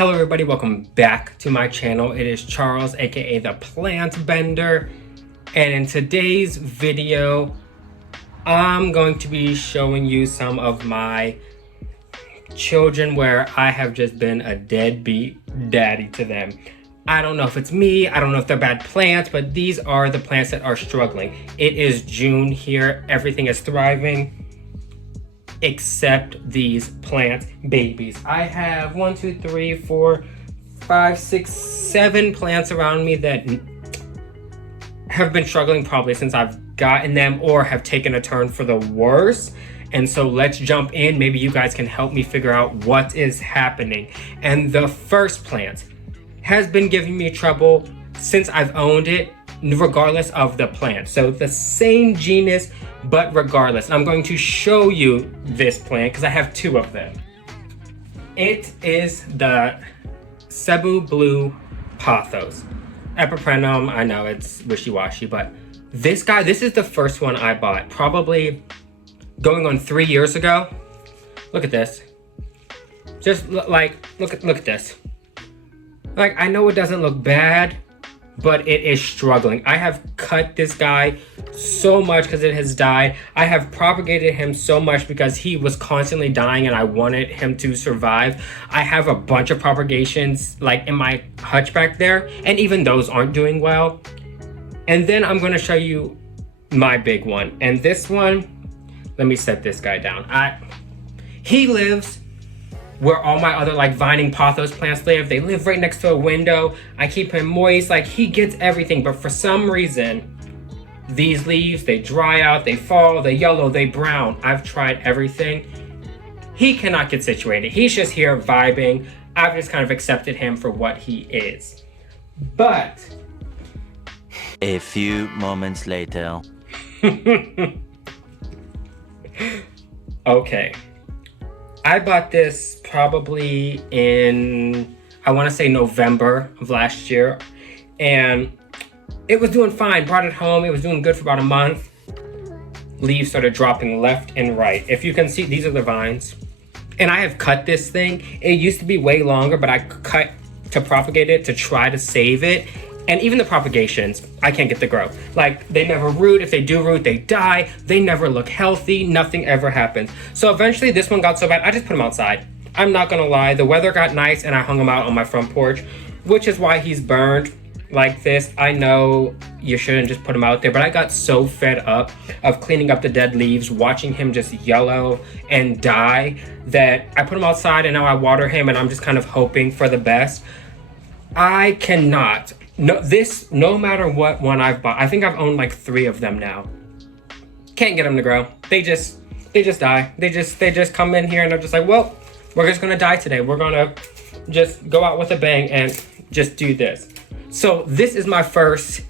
Hello everybody, welcome back to my channel. It is Charles, aka the Plant Bender, and in today's video I'm going to be showing you some of my children where I have just been a deadbeat daddy to them. I don't know if it's me, I don't know if they're bad plants, but these are the plants that are struggling. It is June here, everything is thriving except these plant babies. I have 1, 2, 3, 4, 5, 6, 7 plants around me that have been struggling probably since I've gotten them or have taken a turn for the worse. And so let's jump in. Maybe you guys can help me figure out what is happening. And the first plant has been giving me trouble since I've owned it, regardless of the plant. So the same genus, but regardless. I'm going to show you this plant because I have 2 of them. It is the CEBU blue pothos. Epiprenum, I know it's wishy-washy, but this guy, this is the first one I bought, probably going on 3 years ago. Look at this. Just look at this. Like, I know it doesn't look bad, but it is struggling. I have cut this guy so much because it has died. I have propagated him so much because he was constantly dying and I wanted him to survive. I have a bunch of propagations like in my hutch back there, and even those aren't doing well. And then I'm going to show you my big one. And this one, let me set this guy down. He lives where all my other like vining pothos plants live. They live right next to a window. I keep him moist, like he gets everything, but for some reason, these leaves, they dry out, they fall, they yellow, they brown. I've tried everything. He cannot get situated. He's just here vibing. I've just kind of accepted him for what he is. But a few moments later. Okay. I bought this probably in, I want to say November of last year, and it was doing fine. Brought it home, it was doing good for about a month. Leaves started dropping left and right. If you can see, these are the vines. And I have cut this thing. It used to be way longer, but I cut to propagate it to try to save it. And even the propagations, I can't get the growth. Like, they never root. If they do root, they die. They never look healthy. Nothing ever happens. So eventually this one got so bad, I just put him outside. I'm not gonna lie, the weather got nice and I hung him out on my front porch, which is why he's burned like this. I know you shouldn't just put him out there, but I got so fed up of cleaning up the dead leaves, watching him just yellow and die, that I put him outside and now I water him and I'm just kind of hoping for the best. I cannot. No matter what one I've bought, I think I've owned like 3 of them now. Can't get them to grow. They just die. They just come in here and they're just like, well, we're just gonna die today. We're gonna just go out with a bang and just do this. So this is my first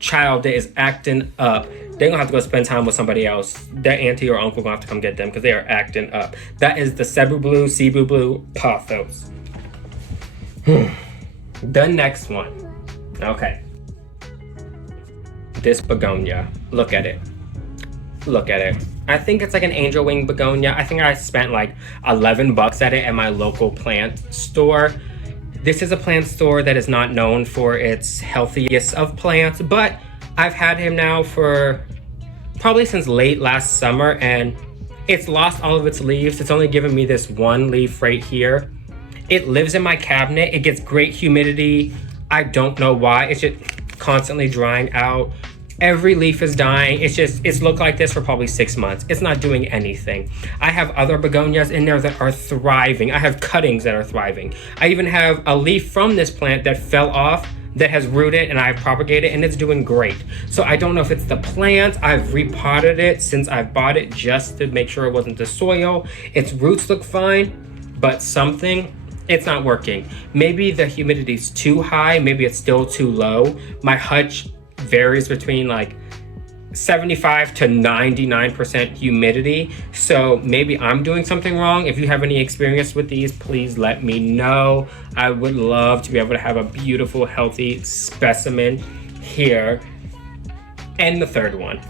child that is acting up. They're gonna have to go spend time with somebody else. Their auntie or uncle gonna have to come get them because they are acting up. That is the CEBU blue pothos. The next one. Okay. This begonia. Look at it. Look at it. I think it's like an angel wing begonia. I think I spent like 11 bucks at it at my local plant store. This is a plant store that is not known for its healthiest of plants, but I've had him now for probably since late last summer, and it's lost all of its leaves. It's only given me this one leaf right here. It lives in my cabinet. It gets great humidity. I don't know why. It's just constantly drying out. Every leaf is dying. It's looked like this for probably 6 months. It's not doing anything. I have other begonias in there that are thriving. I have cuttings that are thriving. I even have a leaf from this plant that fell off that has rooted and I've propagated and it's doing great. So I don't know if it's the plant. I've repotted it since I've bought it just to make sure it wasn't the soil. Its roots look fine, but it's not working. Maybe the humidity's too high. Maybe it's still too low. My hutch varies between like 75 to 99% humidity. So maybe I'm doing something wrong. If you have any experience with these, please let me know. I would love to be able to have a beautiful, healthy specimen here. And the third one.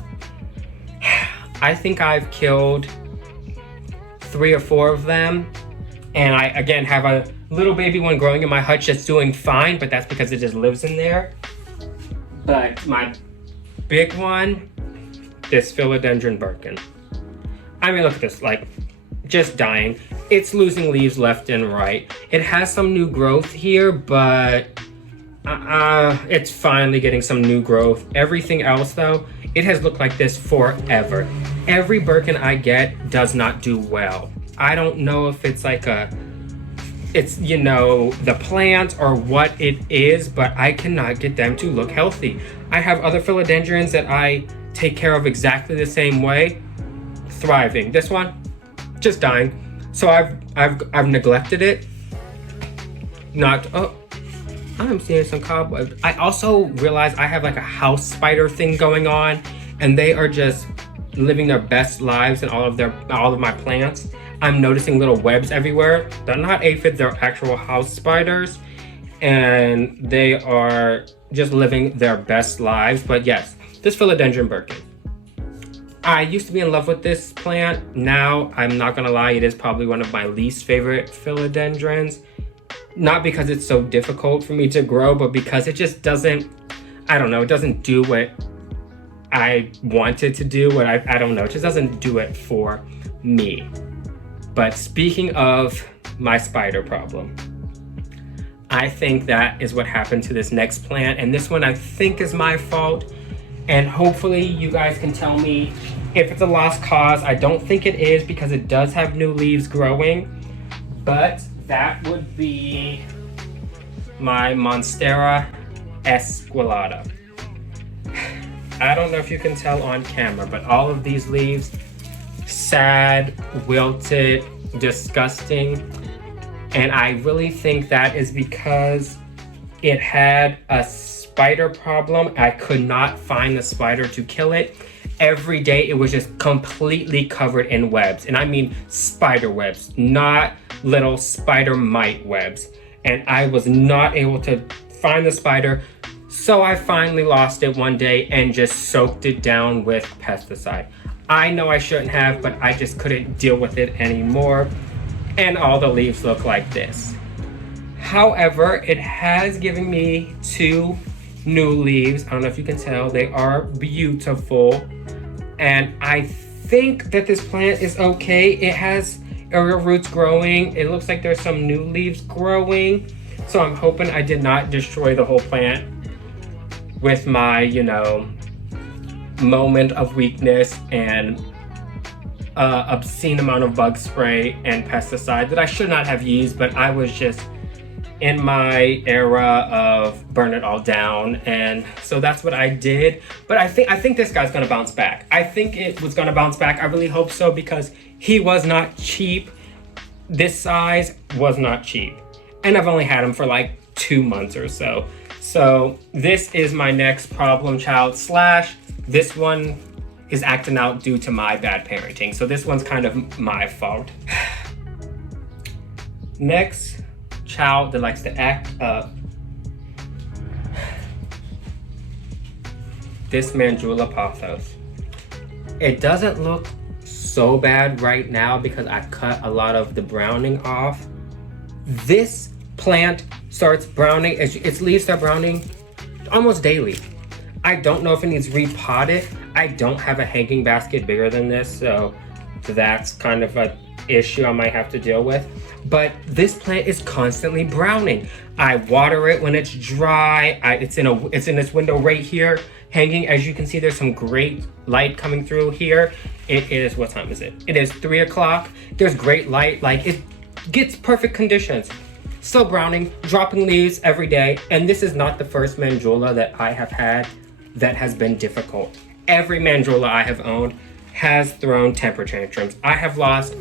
I think I've killed 3 or 4 of them. And I, again, have a little baby one growing in my hutch that's doing fine, but that's because it just lives in there. But my big one, this Philodendron Birkin. I mean, look at this, like, just dying. It's losing leaves left and right. It has some new growth here, but it's finally getting some new growth. Everything else, though, it has looked like this forever. Every Birkin I get does not do well. I don't know if it's like it's, you know, the plant or what it is, but I cannot get them to look healthy. I have other philodendrons that I take care of exactly the same way, thriving. This one, just dying. So I've neglected it. I'm seeing some cobwebs. I also realized I have like a house spider thing going on, and they are just living their best lives in all of my plants. I'm noticing little webs everywhere. They're not aphids, they're actual house spiders, and they are just living their best lives. But yes, this Philodendron Birkin. I used to be in love with this plant. Now, I'm not gonna lie, it is probably one of my least favorite philodendrons. Not because it's so difficult for me to grow, but because it just doesn't, I don't know, it doesn't do what I wanted to do. I don't know, it just doesn't do it for me. But speaking of my spider problem, I think that is what happened to this next plant. And this one I think is my fault. And hopefully you guys can tell me if it's a lost cause. I don't think it is because it does have new leaves growing. But that would be my MONSTERA ESQUELETO. I don't know if you can tell on camera, but all of these leaves, sad, wilted, disgusting. And I really think that is because it had a spider problem. I could not find the spider to kill it. Every day it was just completely covered in webs. And I mean spider webs, not little spider mite webs. And I was not able to find the spider. So I finally lost it one day and just soaked it down with pesticide. I know I shouldn't have, but I just couldn't deal with it anymore. And all the leaves look like this. However, it has given me 2 new leaves. I don't know if you can tell, they are beautiful. And I think that this plant is okay. It has aerial roots growing. It looks like there's some new leaves growing. So I'm hoping I did not destroy the whole plant with my, you know, moment of weakness and obscene amount of bug spray and pesticide that I should not have used, but I was just in my era of burn it all down, and so that's what I did. But I think this guy's gonna bounce back. I think it was gonna bounce back. I really hope so, because he was not cheap. This size was not cheap, and I've only had him for like 2 months or so. So this is my next problem child, / this one is acting out due to my bad parenting. So this one's kind of my fault. Next child that likes to act up. This MANJULA pothos. It doesn't look so bad right now because I cut a lot of the browning off. This plant starts browning, its leaves start browning almost daily. I don't know if it needs repotted. I don't have a hanging basket bigger than this, so that's kind of an issue I might have to deal with. But this plant is constantly browning. I water it when it's dry. It's in this window right here, hanging. As you can see, there's some great light coming through here. It is, what time is it? It is 3 o'clock. There's great light, like it gets perfect conditions. Still browning, dropping leaves every day. And this is not the first MANJULA that I have had that has been difficult. Every MANJULA I have owned has thrown temper tantrums. I have lost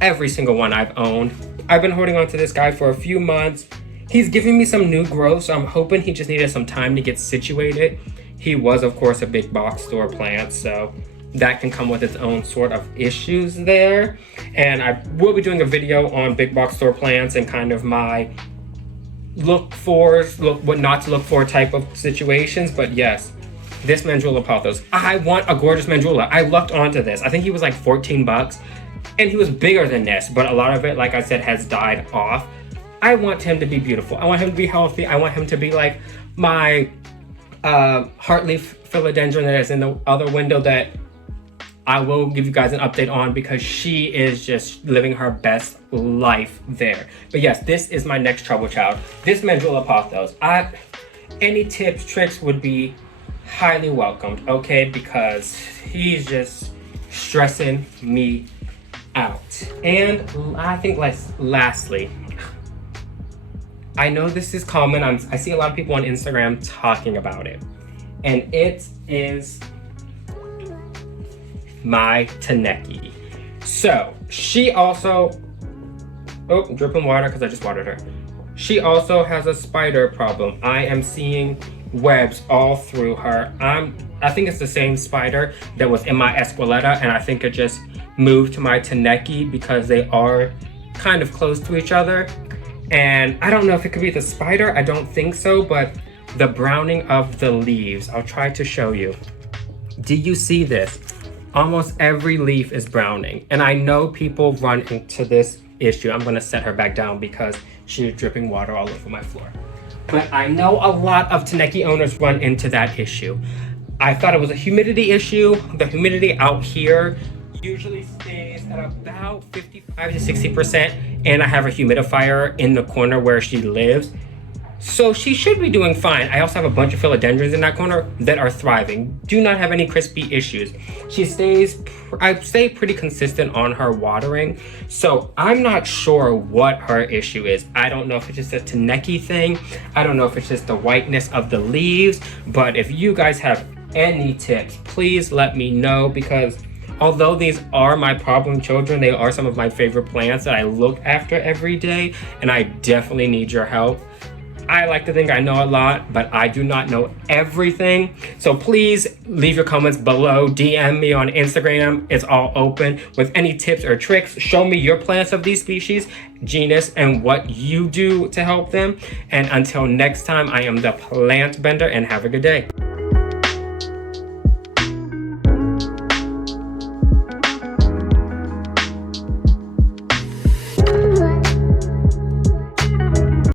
every single one I've owned. I've been holding on to this guy for a few months. He's giving me some new growth, so I'm hoping he just needed some time to get situated. He was, of course, a big box store plant, so that can come with its own sort of issues there. And I will be doing a video on big box store plants and kind of my what not to look for type of situations. But yes, this MANJULA pothos. I want a gorgeous MANJULA. I lucked onto this. I think he was like 14 bucks. and he was bigger than this, but a lot of it, like I said, has died off. I want him to be beautiful. I want him to be healthy. I want him to be like my heartleaf philodendron that is in the other window that I will give you guys an update on, because she is just living her best life there. But yes, this is my next trouble child. This MANJULA pothos. Any tips, tricks would be highly welcomed, okay? Because he's just stressing me out. And I think lastly, I know this is common. I see a lot of people on Instagram talking about it. And it is my Taneki. So she also, oh, dripping water because I just watered her. She also has a spider problem. I am seeing webs all through her. I think it's the same spider that was in my ESQUELETO, and I think it just moved to my Taneki because they are kind of close to each other. And I don't know if it could be the spider, I don't think so, but the browning of the leaves. I'll try to show you. Do you see this? Almost every leaf is browning. And I know people run into this issue. I'm gonna set her back down because she's dripping water all over my floor. But I know a lot of Taneki owners run into that issue. I thought it was a humidity issue. The humidity out here usually stays at about 55 to 60%, and I have a humidifier in the corner where she lives. So she should be doing fine. I also have a bunch of philodendrons in that corner that are thriving. Do not have any crispy issues. I stay pretty consistent on her watering. So I'm not sure what her issue is. I don't know if it's just a Taneki thing. I don't know if it's just the whiteness of the leaves. But if you guys have any tips, please let me know, because although these are my problem children, they are some of my favorite plants that I look after every day, and I definitely need your help. I like to think I know a lot, but I do not know everything. So please leave your comments below. DM me on Instagram. It's all open with any tips or tricks. Show me your plants of these species, genus, and what you do to help them. And until next time, I am the Plant Bender, and have a good day.